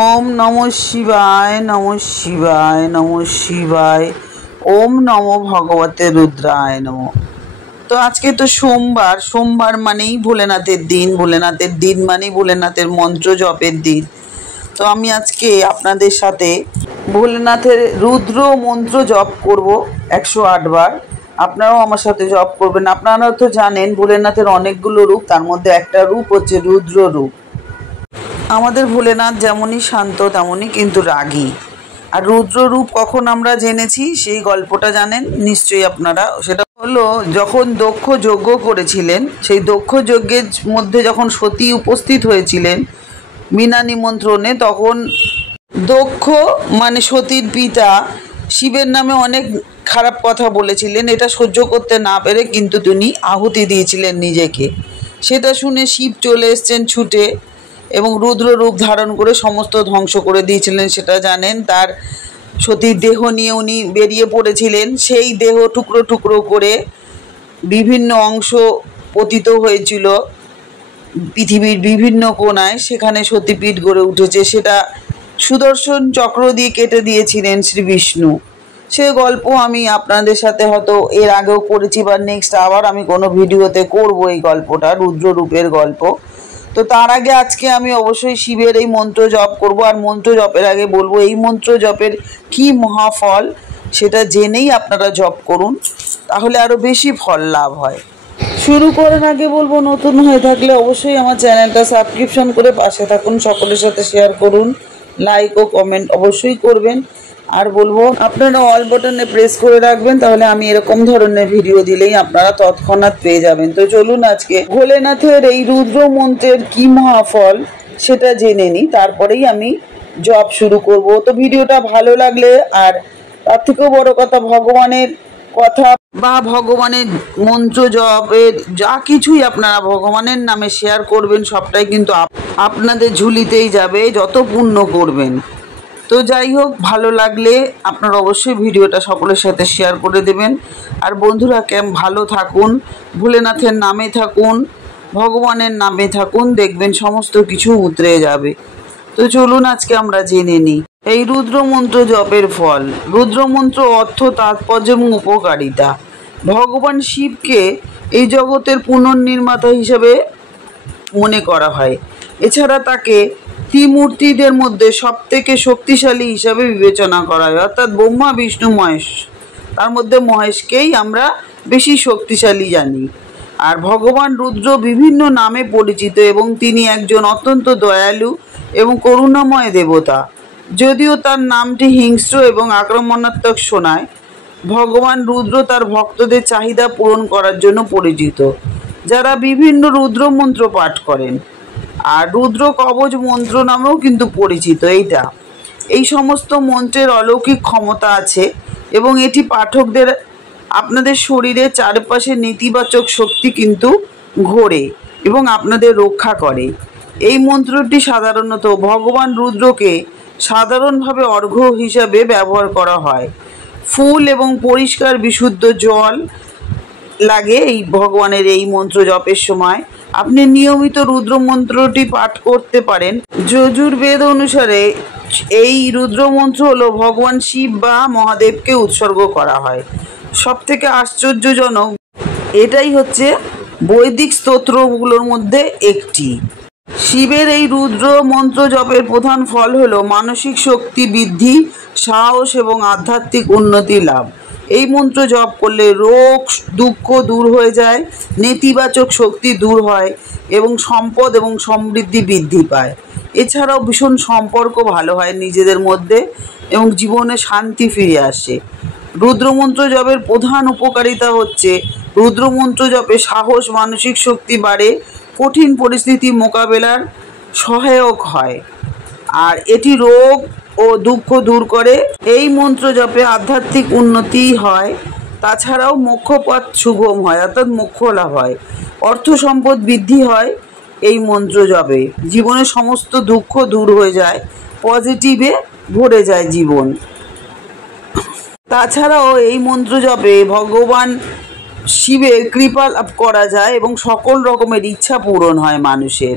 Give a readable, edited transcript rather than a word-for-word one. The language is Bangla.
ओम नमो शिवाय नमो शिवाय नमो शिवाय ओम नमो भगवते रुद्राय नमो। तो आज के तो सोमवार मानेই ভোলেনাথের দিন मानेই ভোলেনাথের मंत्र जपेर दिन। तो आमी आज के आपनादेर साथे भोलेनाथेर रुद्र मंत्र जप करब 108 बार। आपनाराও आमार साथे जप करबेन। आपनारा तो जानेन भोलेनाथेर अनेकगुलो रूप, तार मध्य एकटा रूप हच्छे रुद्र रूप। आमादेर भोलेनाथ जेमनই शांत तेमनই किन्तु रागी। और रुद्र रूप कखन आमरा जेनेছি সেই গল্পটা জানেন নিশ্চয়ই আপনারা। সেটা হলো যখন দক্ষ যজ্ঞ করেছিলেন, সেই দক্ষ যজ্ঞের মধ্যে যখন সতী উপস্থিত হয়েছিলেন বিনা নিমন্ত্রণে, তখন দক্ষ মানে সতীর পিতা শিবের নামে অনেক খারাপ কথা বলেছিলেন। এটা সহ্য করতে না পেরে কিন্তু তিনি আহুতি দিয়েছিলেন নিজেকে। সেটা শুনে শিব চলে এসেছেন ছুটে এবং রুদ্র রূপ ধারণ করে সমস্ত ধ্বংস করে দিয়েছিলেন, সেটা জানেন। তার সতীর দেহ নিয়ে উনি বেরিয়ে পড়েছিলেন। সেই দেহ টুকরো টুকরো করে বিভিন্ন অংশ পতিত হয়েছিল পৃথিবীর বিভিন্ন কোণায়। সেখানে সতীপীঠ গড়ে উঠেছে। সেটা সুদর্শন চক্র দিয়ে কেটে দিয়েছিলেন শ্রী বিষ্ণু। সে গল্প আমি আপনাদের সাথে হয়তো এর আগেও করেছি বা নেক্সট আবার আমি কোনো ভিডিওতে করব এই গল্পটা, রুদ্র রূপের গল্প। তো তার আগে আজকে আমি অবশ্যই শিবের এই মন্ত্র জপ করব। আর মন্ত্র জপের আগে বলবো এই মন্ত্র জপের কি মহাফল সেটা জেনেই আপনারা জপ করুন, তাহলে আরও বেশি ফল লাভ হয়। শুরু করার আগে বলবো নতুন হয়ে থাকলে অবশ্যই আমার চ্যানেলটা সাবস্ক্রিপশন করে পাশে থাকুন, সকলের সাথে শেয়ার করুন, লাইক ও কমেন্ট অবশ্যই করবেন। আর বলবো আপনারা অল বাটনে প্রেস করে রাখবেন, তাহলে আমি এরকম ধরনের ভিডিও দিলেই আপনারা তৎক্ষণাৎ পেয়ে যাবেন। তো চলুন আজকে ভোলেনাথের এই রুদ্র মন্ত্রের কি মহাফল সেটা জেনে নিই, তারপরেই আমি জপ শুরু করব। তো ভিডিওটা ভালো লাগলে, আর তার থেকেও বড় কথা ভগবানের কথা বা ভগবানের মন্ত্র জপের যা কিছুই আপনারা ভগবানের নামে শেয়ার করবেন সবটাই কিন্তু আপনাদের ঝুলিতেই যাবে, যত পুণ্য করবেন। তো যাই হোক, ভালো লাগলে আপনারা অবশ্যই ভিডিওটা সকলের সাথে শেয়ার করে দেবেন। আর বন্ধুরা ভালো থাকুন, ভোলেনাথের নামে থাকুন, ভগবানের নামে থাকুন, দেখবেন সমস্ত কিছু উতরে যাবে। তো চলুন আজকে আমরা জেনে নিই এই রুদ্র মন্ত্র জপের ফল। রুদ্র মন্ত্র অর্থ, তাৎপর্য এবং উপকারিতা। ভগবান শিবকে এই জগতের পুনর্নির্মাতা হিসেবে মনে করা হয়। এছাড়া তাকে ত্রিমূর্তিদের মধ্যে সবথেকে শক্তিশালী হিসাবে বিবেচনা করা হয়, অর্থাৎ ব্রহ্মা বিষ্ণু মহেশ, তার মধ্যে মহেশকেই আমরা বেশি শক্তিশালী জানি। আর ভগবান রুদ্র বিভিন্ন নামে পরিচিত এবং তিনি একজন অত্যন্ত দয়ালু এবং করুণাময় দেবতা। যদিও তার নামটি হিংস্র এবং আক্রমণাত্মক শোনায়, ভগবান রুদ্র তার ভক্তদের চাহিদা পূরণ করার জন্য পরিচিত, যারা বিভিন্ন রুদ্র মন্ত্র পাঠ করেন। আর রুদ্র কবচ মন্ত্র নামেও কিন্তু পরিচিত এইটা। এই সমস্ত মন্ত্রের অলৌকিক ক্ষমতা আছে এবং এটি পাঠকদের আপনাদের শরীরের চারপাশে নেতিবাচক শক্তি কিন্তু ঘোরে এবং আপনাদের রক্ষা করে। এই মন্ত্রটি সাধারণত ভগবান রুদ্রকে সাধারণভাবে অর্ঘ্য হিসাবে ব্যবহার করা হয়। ফুল এবং পরিষ্কার বিশুদ্ধ জল লাগে এই ভগবানের এই মন্ত্র জপের সময়। আপনি নিয়মিত রুদ্র মন্ত্রটি পাঠ করতে পারেন। যজুর্বেদ অনুসারে এই রুদ্র মন্ত্র হলো ভগবান শিব বা মহাদেবকে উৎসর্গ করা হয়। সব থেকে আশ্চর্যজনক এটাই হচ্ছে বৈদিক স্তোত্রগুলোর মধ্যে একটি। শিবের এই রুদ্র মন্ত্র জপের প্রধান ফল হলো মানসিক শক্তি বৃদ্ধি, সাহস এবং আধ্যাত্মিক উন্নতি লাভ। এই মন্ত্র জপ করলে রোগ দুঃখ দূর হয়ে যায়, নেতিবাচক শক্তি দূর হয় এবং সম্পদ এবং সমৃদ্ধি বৃদ্ধি পায়। এছাড়াও ভীষণ সম্পর্ক ভালো হয় নিজেদের মধ্যে এবং জীবনে শান্তি ফিরে আসে। রুদ্রমন্ত্র জপের প্রধান উপকারিতা হচ্ছে রুদ্রমন্ত্র জপে সাহস, মানসিক শক্তি বাড়ে, কঠিন পরিস্থিতি মোকাবেলার সহায়ক হয়, আর এটি রোগ ও দুঃখ দূর করে। এই মন্ত্র জপে আধ্যাত্মিক উন্নতি হয়, তাছাড়াও মোক্ষপথ সুগম হয়, অর্থাৎ মোক্ষ লাভ হয়, অর্থ সম্পদ বৃদ্ধি হয়। এই মন্ত্র জপে জীবনের সমস্ত দুঃখ দূর হয়ে যায়, পজিটিভে ভরে যায় জীবন। তাছাড়াও এই মন্ত্র জপে ভগবান শিবের কৃপা লাভ করা যায় এবং সকল রকমের ইচ্ছা পূরণ হয় মানুষের।